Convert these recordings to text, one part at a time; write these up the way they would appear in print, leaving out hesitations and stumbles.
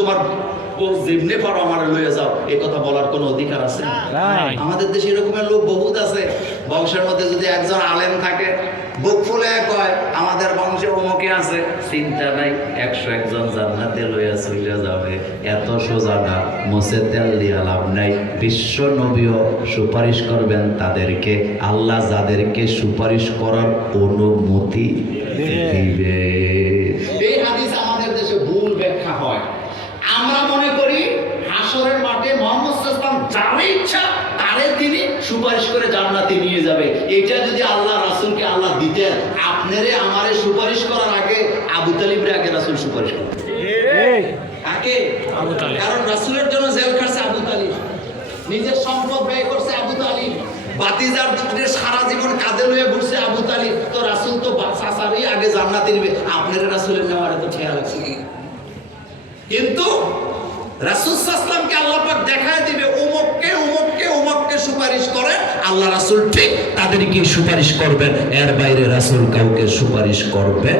তোমার যেমনি পারো আমার লয়ে যাও, এই কথা বলার কোনো অধিকার আছে? আমাদের দেশে এরকমের লোক বহুত আছে। বংশের মধ্যে যদি একজন আলেম থাকে, বুক ফুলে কয় আমাদের বংশে অমুকে আছে, চিন্তা নাই 101 জন জান্নাতে লইয়া চলে যাবে। এত সোজা না, মোছে তেল দিয়া লাভ নাই। বিশ্ব নবীও সুপারিশ করবেন তাদেরকে, আল্লাহ যাদেরকে সুপারিশ করার অনুমতি দিবে। এই হাদিস আমাদের দেশে ভুল ব্যাখ্যা হয়। আমরা মনে করি হাসরের মাঠে মুহাম্মদ সাল্লাল্লাহু আলাইহি ওয়াসাল্লাম যার ইচ্ছা তারে তিনি সুপারিশ করে জান্নাতে নিয়ে যাবে। এটা যদি আল্লাহ রাসূলকে আল্লাহ দিতেন, আপনারে আমারে সুপারিশ করার আগে আবু তালিবরে আগে রাসূল সুপারিশ করতেন। আগে আবু তালিব, কারণ রাসূলের জন্য জেল খাটছে আবু তালিব, নিজের সম্পদ ব্যয় করছে আবু তালিব, বাতিজার সারা জীবন কাঁধে লয়ে ঘুরছে আবু তালিব। তো রাসূল তো চাচারই আগে জান্নাতে নিবে, আপনারে রাসূলের নেওয়ার তো খেয়াল আছে। কিন্তু রাসূল সাল্লাল্লাহু আলাইহি ওয়াসাল্লামকে আল্লাহ পাক দেখায় দিবে অমুককে অমুককে অমুককে সুপারিশ করে, আল্লাহ রাসূল ঠিক তাদেরকে সুপারিশ করবেন, এর বাইরে রাসূল কাউকে সুপারিশ করবে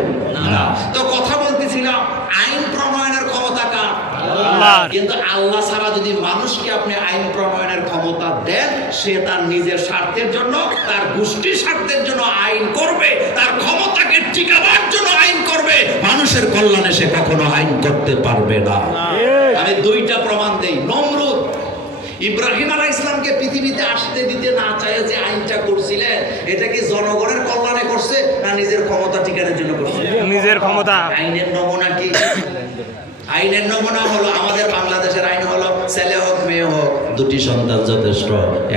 না। তো কথা বলতেছিলাম, আইন প্রণয়নের ক্ষমতা কার? আল্লাহর। কিন্তু আল্লাহ ছাড়া যদি মানুষকে আপনি আইন প্রণয়নের ক্ষমতা দেন, সে তার নিজের স্বার্থের জন্য, তার গোষ্ঠীর স্বার্থের জন্য আইন করবে, তার ক্ষমতাকে টিকাবার জন্য আইন করবে, মানুষের কল্যাণে সে কখনো আইন করতে পারবে না। আমি দুইটা প্রমাণ দেই। নমরুদ ইব্রাহিম আলাইহিস সালামকে পৃথিবীতে আসতে দিতে না চায় যে আইনটা করছিলেন, এটা কি জনগণের কল্যাণে করছে না নিজের ক্ষমতা টিকানোর জন্য করছে? নিজের ক্ষমতা। আইনের নমুনা কি? আইনের নমুনা হলো আমাদের বাংলাদেশের আইন হলো ছেলে হোক মেয়ে হোক দুটি সন্তান যথেষ্ট,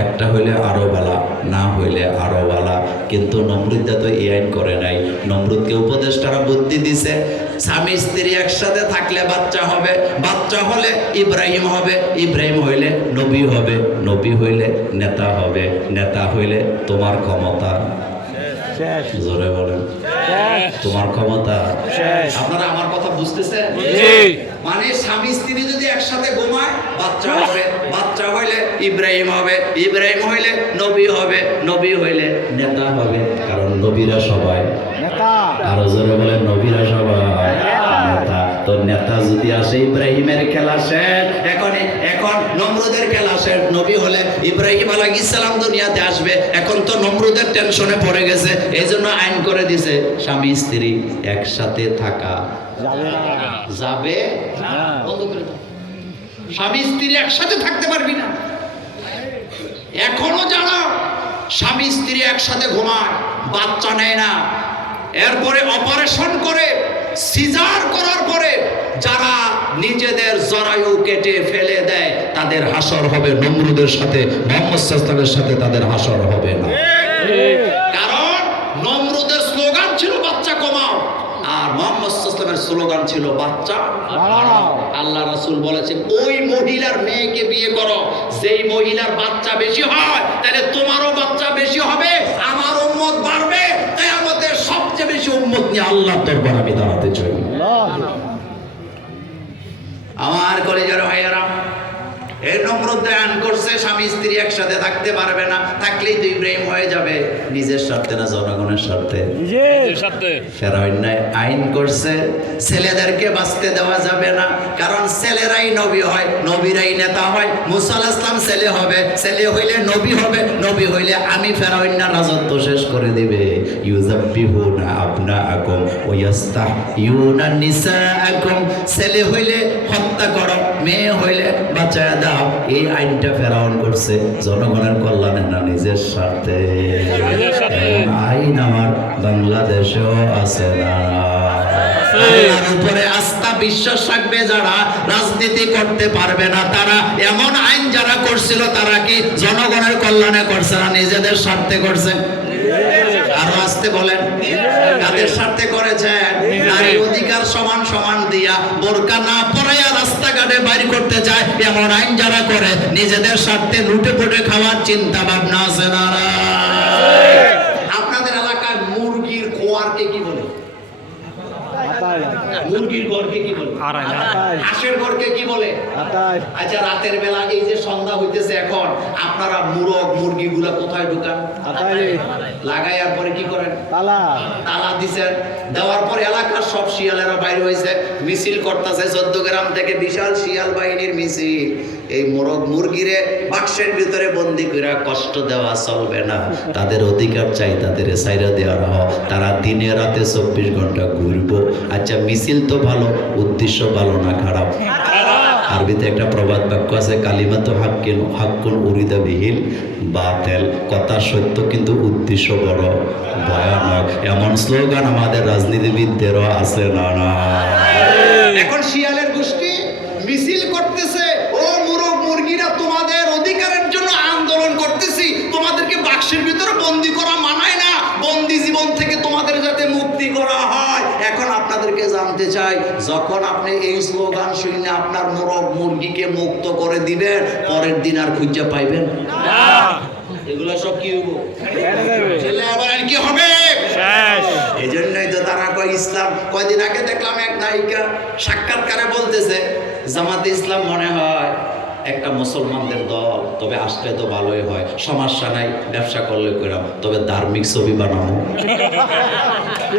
একটা হইলে আরো বালা, না হইলে আরো বালা। কিন্তু নমরুদা তো এই আইন করে নাই। নমরুদকে উপদেষ্টারা বুদ্ধি দিছে, স্বামী স্ত্রী একসাথে থাকলে বাচ্চা হবে, বাচ্চা হলে ইব্রাহিম হবে, ইব্রাহিম হইলে নবী হবে, নবী হইলে নেতা হবে, নেতা হইলে তোমার ক্ষমতা জোরে বলেন তোমার ক্ষমতা। আপনারা আমার কথা বুঝতেছেন? মানে স্বামী স্ত্রী যদি একসাথে ঘুমায় বাচ্চা হবে, বাচ্চা হইলে ইব্রাহিম হবে, ইব্রাহিম হইলে নবী হবে, নবী হইলে নেতা হবে। কারণ নবীরা সবাই নেতা, আরো জোরে বলেন নবীরা সবাই নেতা। তো নেতা যদি আসে, ইব্রাহিমের খেলা শেষ, এখন নমরুদের খেলা শেষ। নবী হলে ইব্রাহিম আলাইহিস সালাম দুনিয়াতে আসবে, এখন তো নমরুদের টেনশনে পড়ে গেছে, এই জন্য আইন করে দিছে স্বামী স্ত্রী একসাথে থাকা যাবে না। স্বামী স্ত্রী একসাথে থাকতে পারবি না। এখনো যারা স্বামী স্ত্রী একসাথে ঘুমায়, বাচ্চা নেয় না, এরপরে অপারেশন করে সিজার করার পরে যারা নিজেদের জরায়ু কেটে ফেলে দেয়, তাদের হাসর হবে নমরুদের সাথে, মুহাম্মদ সাল্লাল্লাহু আলাইহি ওয়াসাল্লামের সাথে তাদের হাসর হবে না। কারণ নমরুদের স্লোগান ছিল বাচ্চা কমাও, আর মুহাম্মদ সাল্লাল্লাহু আলাইহি ওয়াসাল্লামের স্লোগান ছিল বাচ্চা বাড়াও। আল্লাহ রাসূল বলেছেন, ওই মহিলার মেয়েকে বিয়ে করো যেই মহিলার বাচ্চা বেশি হয়, তাহলে তোমারও বাচ্চা বেশি হবে, আমার উম্মত বাড়বে। তাই আমাদের সবচেয়ে বেশি উম্মত নিয়ে আল্লাহর দরবারে আমি দাঁড়াতে চাই। আমার কলিজার ভাইয়েরা, এই নমরুদ আইন করছে স্বামী স্ত্রী একসাথে থাকতে পারবে না, থাকলেই তো ইব্রাহিম হয়ে যাবে। নিজের স্বার্থে না জনগণের স্বার্থে? নিজের স্বার্থে। ফেরাউন আইন করছে ছেলেদেরকে বাঁচতে দেওয়া যাবে না, কারণ ছেলেরাই নবী হয়, নবীরাই নেতা হয়। মুসা আলাইহিস সালাম ছেলে হবে, ছেলে হইলে নবী হবে, নবী হইলে আমি ফেরাউন রাজত্ব শেষ করে দিবে। ইউযাব্বিহুনা আবনাআকুম ওয়া ইস্তাহইউনা নিসাআকুম, ছেলে হইলে হত্যা করো, মেয়ে হইলে বাঁচায় দাও। এই আইনটা ফেরাউন করছে জনগণের কল্যাণে না নিজের স্বার্থে? আইন আমার বাংলাদেশেও আছে না? আল্লাহর উপরে আস্থা বিশ্বাস রাখবে যারা, রাজনীতি করতে পারবে না তারা। এমন আইন যারা করছিল, তারা কি জনগণের কল্যাণে করছে না নিজেদের স্বার্থে করছে? আরো আসতে বলেন, কাদের স্বার্থে করেছেন? নারী অধিকার সমান সমান দিয়া বোরকা না পরাইয়া রাস্তাঘাটে বাইর করতে চায়, এমন আইন যারা করে নিজেদের স্বার্থে লুটে পুটে খাওয়ার চিন্তা ভাবনা আছে না? আপনাদের এলাকায় মুরগির খোয়ারকে কি বলে? মুরগির ঘরকে কি বলে? হাঁসের ঘরকে কি বলে? আচ্ছা, রাতের বেলা এই যে সন্ধ্যা হইতেছে এখন, আপনারা মুরগ মুরগিগুলা কোথায় ঢুকান? লাগাইয়ার পরে কি করেন? তালা দিছেন। দেওয়ার পর এলাকার সব শিয়ালেরা বাইরে হয়েছে, মিছিল করতেছে 14 গ্রাম থেকে, বিশাল শিয়াল বাহিনীর মিছিল। এই মোরগ মুরগিরে বাক্সের ভিতরে বন্দি করে কষ্ট দেওয়া চলবে না, তাদের অধিকার চাই, তাদের সাইরা দেওয়ার হোক, তারা দিনে রাতে 24 ঘন্টা ঘুরবো। আচ্ছা, মিছিল তো ভালো, উদ্দেশ্য ভালো না খারাপ? আরবিতে একটা প্রবাদ বাক্য আছে, কালিমাতু হাক্কুন উরিদা বিহিল বাতিল, কথা সত্য কিন্তু উদ্দেশ্য বড় ভয়ানক। এমন স্লোগান আমাদের রাজনীতিবিদদেরও আছে না? না, এখন শিয়ালের গোষ্ঠী মিছিল করতেছে, ও মুরগ মুরগিরা তোমাদের অধিকারের জন্য আন্দোলন করতেছি, তোমাদেরকে বাক্সের ভিতরে বন্দি করা মানায় না, বন্দি জীবন থেকে তোমাদের যাতে মুক্তি করা হয়। এখন আপনাদেরকে জানতে চাই, যখন আপনি এই স্লোগান শুনে আপনার মোরগ মুরগিকে মুক্ত করে দিবেন, পরের দিন আর খুঁজে পাইবেন না। এগুলো সব কি হবো? কি হবে? এই জন্যই তো তারা কয় ইসলাম। কয়দিন আগে দেখলাম এক নায়িকা সাক্ষাৎকারে বলতেছে, জামাতে ইসলাম মনে হয় একটা মুসলমানদের দল, তবে আসলে তো ভালোই হয়, সমস্যা নাই, ব্যবসা করলে কইরাম, তবে ধার্মিক ছবি বানাবো।